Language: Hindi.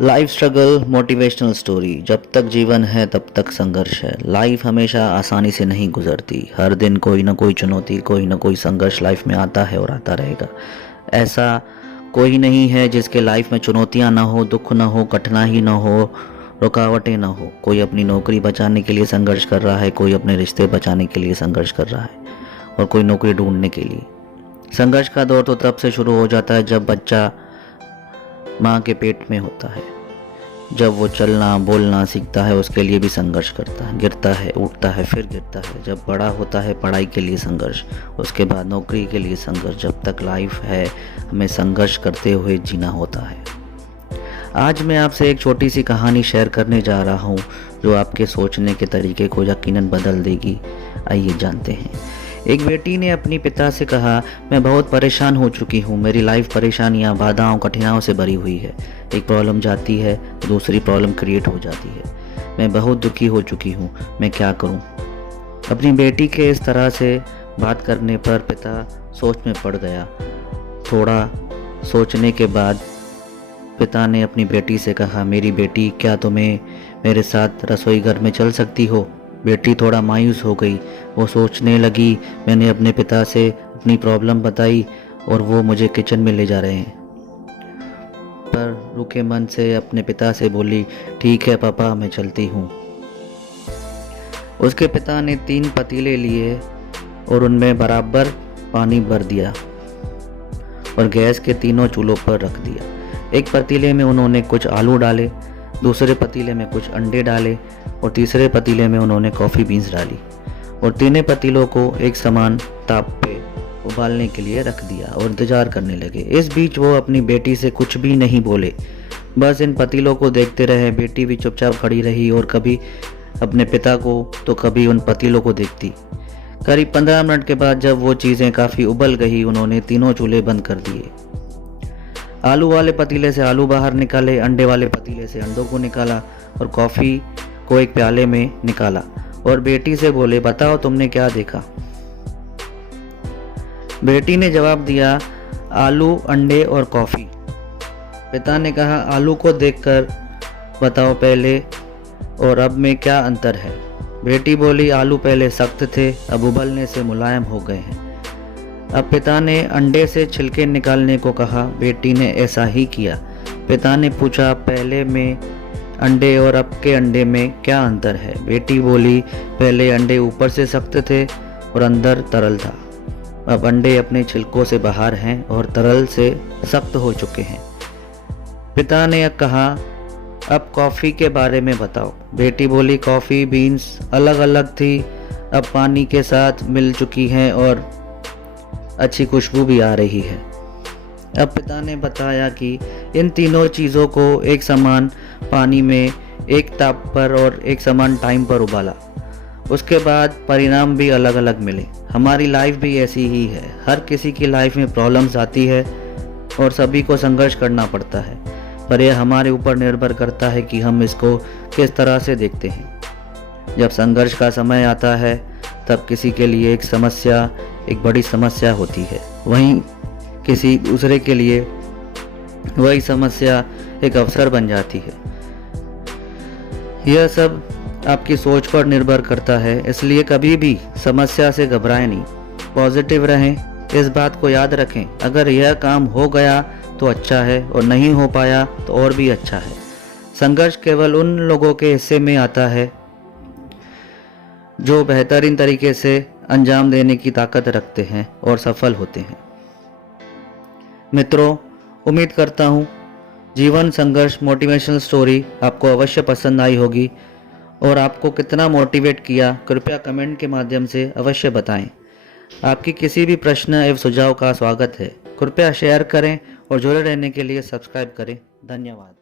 Life struggle motivational story. जब तक जीवन है तब तक संघर्ष है। लाइफ हमेशा आसानी से नहीं गुजरती। हर दिन कोई ना कोई चुनौती, कोई ना कोई संघर्ष लाइफ में आता है और आता रहेगा। ऐसा कोई नहीं है जिसके लाइफ में चुनौतियां ना हो, दुख ना हो, कठिनाई ना हो, रुकावटें ना हो। कोई अपनी नौकरी बचाने के लिए संघर्ष कर रहा है, कोई अपने रिश्ते बचाने के लिए संघर्ष कर रहा है और कोई नौकरी ढूंढने के लिए। संघर्ष का दौर तो तब से शुरू हो जाता है जब बच्चा माँ के पेट में होता है। जब वो चलना बोलना सीखता है उसके लिए भी संघर्ष करता है, गिरता है, उठता है, फिर गिरता है। जब बड़ा होता है पढ़ाई के लिए संघर्ष, उसके बाद नौकरी के लिए संघर्ष। जब तक लाइफ है हमें संघर्ष करते हुए जीना होता है। आज मैं आपसे एक छोटी सी कहानी शेयर करने जा रहा हूँ जो आपके सोचने के तरीके को यकीनन बदल देगी। आइए जानते हैं। एक बेटी ने अपने पिता से कहा, मैं बहुत परेशान हो चुकी हूँ। मेरी लाइफ परेशानियाँ, बाधाओं, कठिनाइयों से भरी हुई है। एक प्रॉब्लम जाती है, दूसरी प्रॉब्लम क्रिएट हो जाती है। मैं बहुत दुखी हो चुकी हूँ, मैं क्या करूँ। अपनी बेटी के इस तरह से बात करने पर पिता सोच में पड़ गया। थोड़ा सोचने के बाद पिता ने अपनी बेटी से कहा, मेरी बेटी, क्या तुम्हें मेरे साथ रसोई घर में चल सकती हो। बेटी थोड़ा मायूस हो गई। वो सोचने लगी, मैंने अपने पिता से अपनी प्रॉब्लम बताई और वो मुझे किचन में ले जा रहे हैं। पर रुके मन से अपने पिता से बोली, ठीक है पापा, मैं चलती हूँ। उसके पिता ने 3 पतीले लिए और उनमें बराबर पानी भर दिया और गैस के तीनों चूल्हों पर रख दिया। एक पतीले में उन्होंने कुछ आलू डाले, दूसरे पतीले में कुछ अंडे डाले और तीसरे पतीले में उन्होंने कॉफ़ी बीन्स डाली और तीनों पतीलों को एक समान ताप पे उबालने के लिए रख दिया और इंतज़ार करने लगे। इस बीच वो अपनी बेटी से कुछ भी नहीं बोले, बस इन पतीलों को देखते रहे। बेटी भी चुपचाप खड़ी रही और कभी अपने पिता को तो कभी उन पतीलों को देखती। करीब 15 मिनट के बाद जब वो चीज़ें काफ़ी उबल गई, उन्होंने तीनों चूल्हे बंद कर दिए। आलू वाले पतीले से आलू बाहर निकाले, अंडे वाले पतीले से अंडों को निकाला और कॉफ़ी को एक प्याले में निकाला और बेटी से बोले, बताओ तुमने क्या देखा। बेटी ने जवाब दिया, आलू, अंडे और कॉफ़ी। पिता ने कहा, आलू को देखकर बताओ पहले और अब में क्या अंतर है। बेटी बोली, आलू पहले सख्त थे, अब उबलने से मुलायम हो गए हैं। अब पिता ने अंडे से छिलके निकालने को कहा। बेटी ने ऐसा ही किया। पिता ने पूछा, पहले में अंडे और अब के अंडे में क्या अंतर है। बेटी बोली, पहले अंडे ऊपर से सख्त थे और अंदर तरल था, अब अंडे अपने छिलकों से बाहर हैं और तरल से सख्त हो चुके हैं। पिता ने कहा, अब कॉफ़ी के बारे में बताओ। बेटी बोली, कॉफ़ी बीन्स अलग अलग थी, अब पानी के साथ मिल चुकी हैं और अच्छी खुशबू भी आ रही है। अब पिता ने बताया कि इन तीनों चीज़ों को एक समान पानी में, एक ताप पर और एक समान टाइम पर उबाला। उसके बाद परिणाम भी अलग अलग मिले। हमारी लाइफ भी ऐसी ही है। हर किसी की लाइफ में प्रॉब्लम्स आती है और सभी को संघर्ष करना पड़ता है, पर यह हमारे ऊपर निर्भर करता है कि हम इसको किस तरह से देखते हैं। जब संघर्ष का समय आता है तब किसी के लिए एक समस्या एक बड़ी समस्या होती है, वहीं किसी दूसरे के लिए वही समस्या एक अवसर बन जाती है। यह सब आपकी सोच पर निर्भर करता है, इसलिए कभी भी समस्या से घबराएं नहीं, पॉजिटिव रहें। इस बात को याद रखें, अगर यह काम हो गया तो अच्छा है और नहीं हो पाया तो और भी अच्छा है। संघर्ष केवल उन लोगों के हिस्से में आता है जो बेहतरीन तरीके से अंजाम देने की ताकत रखते हैं और सफल होते हैं। मित्रों, उम्मीद करता हूँ जीवन संघर्ष मोटिवेशनल स्टोरी आपको अवश्य पसंद आई होगी और आपको कितना मोटिवेट किया कृपया कमेंट के माध्यम से अवश्य बताएं। आपकी किसी भी प्रश्न एवं सुझाव का स्वागत है। कृपया शेयर करें और जुड़े रहने के लिए सब्सक्राइब करें। धन्यवाद।